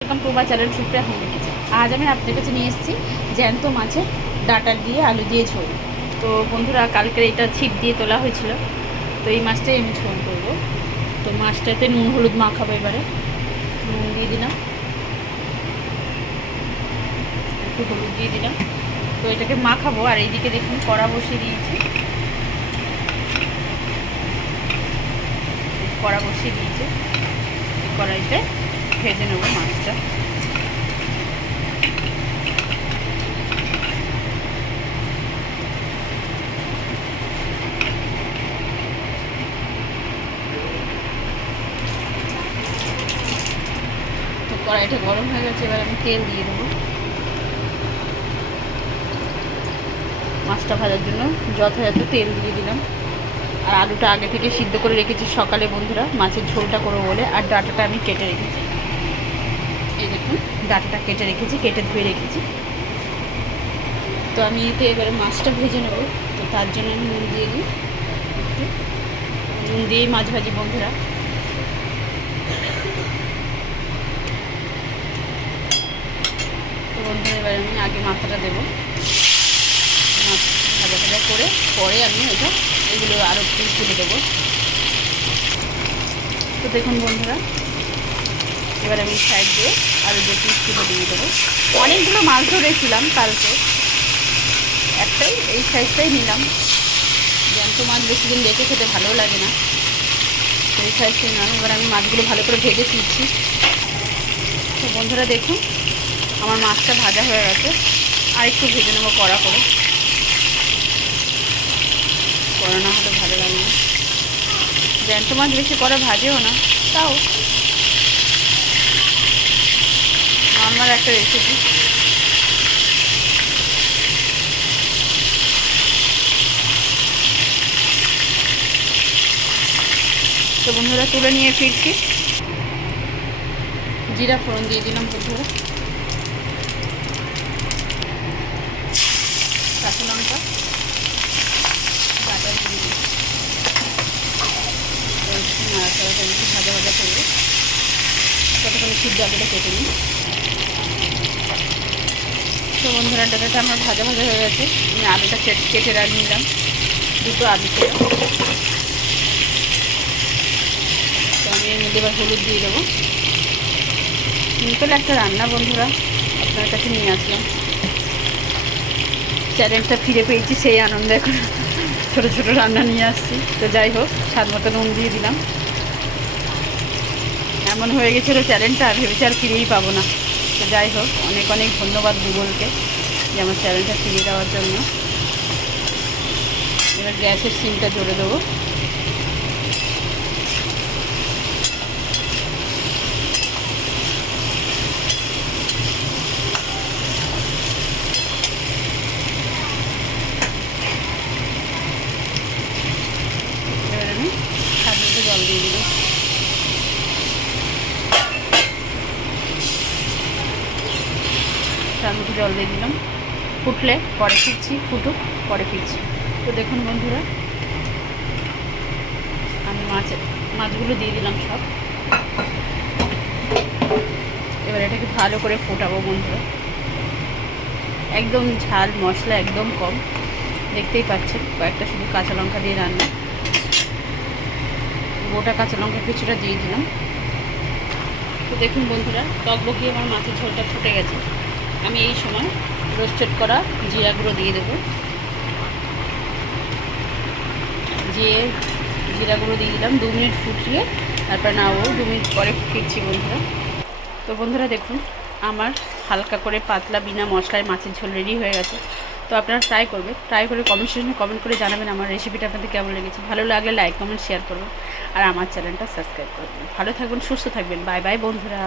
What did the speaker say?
Welcome to my channel ট্রিপে home রেখেছি। আজ আমি আপনাদের কাছে নিয়ে এসেছি জ্যান্ত মাছের ডাঁটা দিয়ে আলু দিয়ে ঝোল। তো বন্ধুরা, কালকে এটা ছিপ দিয়ে তোলা হয়েছিল, তো এই মাছটাই আমি ঝোল করবো। তো মাছটাতে নুন হলুদ মাখাবো। এবারে নুন দিয়ে দিলাম, একটু হলুদ দিয়ে দিলাম, তো এটাকে মাখাবো। আর এইদিকে দেখুন কড়া বসিয়ে দিয়েছি, কড়াইতে ভেজে নেবো মাছটা। তো কড়াইটা গরম হয়ে গেছে, এবার আমি তেল দিয়ে দেবো মাছটা ভাজার জন্য। যথাযথ তেল দিয়ে দিলাম। আর আলুটা আগে থেকে সিদ্ধ করে রেখেছি সকালে বন্ধুরা, মাছের ঝোলটা করবো বলে। আর ডাঁটাটা আমি কেটে রেখেছি, এই দেখুন ডাঁটাটা কেটে রেখেছি, কেটে ধুয়ে রেখেছি। তো আমি এতে এবারে মাছটা ভেজে নেবো। তো তার জন্য আমি নুন দিয়ে দিই, একটু নুন দিয়েই মাছ ভাজি বন্ধুরা। তো বন্ধুরা, এবারে আমি আগে মাথাটা দেবো, মাছ ভাজা ভাজা করে পরে আমি এগুলো আরও পিস তুলে দেবো। তো দেখুন বন্ধুরা, এবার আমি সাইড দিয়ে আরও যে পিসগুলো দিয়ে দেবো। অনেকগুলো মাছ ধরেছিলাম কালকে, একটাই এই সাইজটাই নিলাম। জ্যান্ত মাছ বেশি দিন রেখে খেতে ভালো লাগে না, তো এই সাইজটাই নিলাম। এবার আমি মাছগুলো ভালো করে ভেজে তুলছি। তো বন্ধুরা দেখুন, আমার মাছটা ভাজা হয়ে গেছে। আর একটু ভেজে নেবো কড়া করে, কড়া না হলে ভালো লাগে না। জ্যান্ত মাছ বেশি কড়া ভাজেও না, তাও নর্মাল একটা রেসিপি। তো বন্ধুরা, তুলে নিয়ে ফিরছি। জিরা ফোড়ন দিয়ে দিলাম বন্ধুরা, কাঁচা লঙ্কা বাটা দিয়ে দিই, নাড়াচাড়াটা একটু ভাজা ভাজা করবো। কতক্ষণ সিদ্ধ আলুটা কেটে নিই। তো বন্ধুরা, ডাটাটা আমার ভাজা ভাজা হয়ে গেছে। আমি আলুটা কেটে রাখি নিলাম, দুটো আলু ছিল। তো আমি এর মধ্যে এবার হলুদ দিয়ে দেবো। সিম্পল একটা রান্না বন্ধুরা, আপনার কাছে নিয়ে আসলাম। চ্যানেলটা ফিরে পেয়েছি, সেই আনন্দে এখন ছোটো ছোটো রান্না নিয়ে আসছি। তো যাই হোক, স্বাদ মতো নুন দিয়ে দিলাম। এমন হয়ে গেছিলো চ্যানেলটা, ভেবেছি আর ফিরেই পাবো না। তো যাই হোক, অনেক অনেক ধন্যবাদ গুগলকে যে আমার চ্যানেলটা ফিরিয়ে দেওয়ার জন্য। এবার গ্যাসের সিমটা জোরে দেবো। এবার আমি স্বাদ মতো জল দিয়ে দিলাম। স্বাদ মতো জল দিয়ে দিলাম। ফুটলে পরে ফিরছি, ফুটুক পরে ফিরছি। তো দেখুন বন্ধুরা, আমি মাছগুলো দিয়ে দিলাম সব। এবার এটাকে ভালো করে ফোটাবো বন্ধুরা। একদম ঝাল মশলা একদম কম, দেখতেই পাচ্ছেন। কয়েকটা শুধু কাঁচা লঙ্কা দিয়ে রান্না, গোটা কাঁচা লঙ্কা কিছুটা দিয়ে দিলাম। তো দেখুন বন্ধুরা, টকবগিয়ে আমার মাছের ঝোলটা ফুটে গেছে। আমি এই সময় রোস্টেড করা জিরা গুঁড়ো দিয়ে দেবো। জিরা গুঁড়ো দিয়ে দিলাম। 2 মিনিট ফুটিয়ে তারপর নাও, 2 মিনিট পরে ফিরছি বন্ধুরা। তো বন্ধুরা দেখুন, আমার হালকা করে পাতলা বিনা মশলায় মাছের ঝোল রেডি হয়ে গেছে। তো আপনারা ট্রাই করে কমেন্ট সেকশনে কমেন্ট করে জানাবেন আমার রেসিপিটা আপনাদের কেমন লেগেছে। ভালো লাগলে লাইক কমেন্ট শেয়ার করবেন, আর আমার চ্যানেলটা সাবস্ক্রাইব করবেন। ভালো থাকবেন, সুস্থ থাকবেন। বাই বাই বন্ধুরা।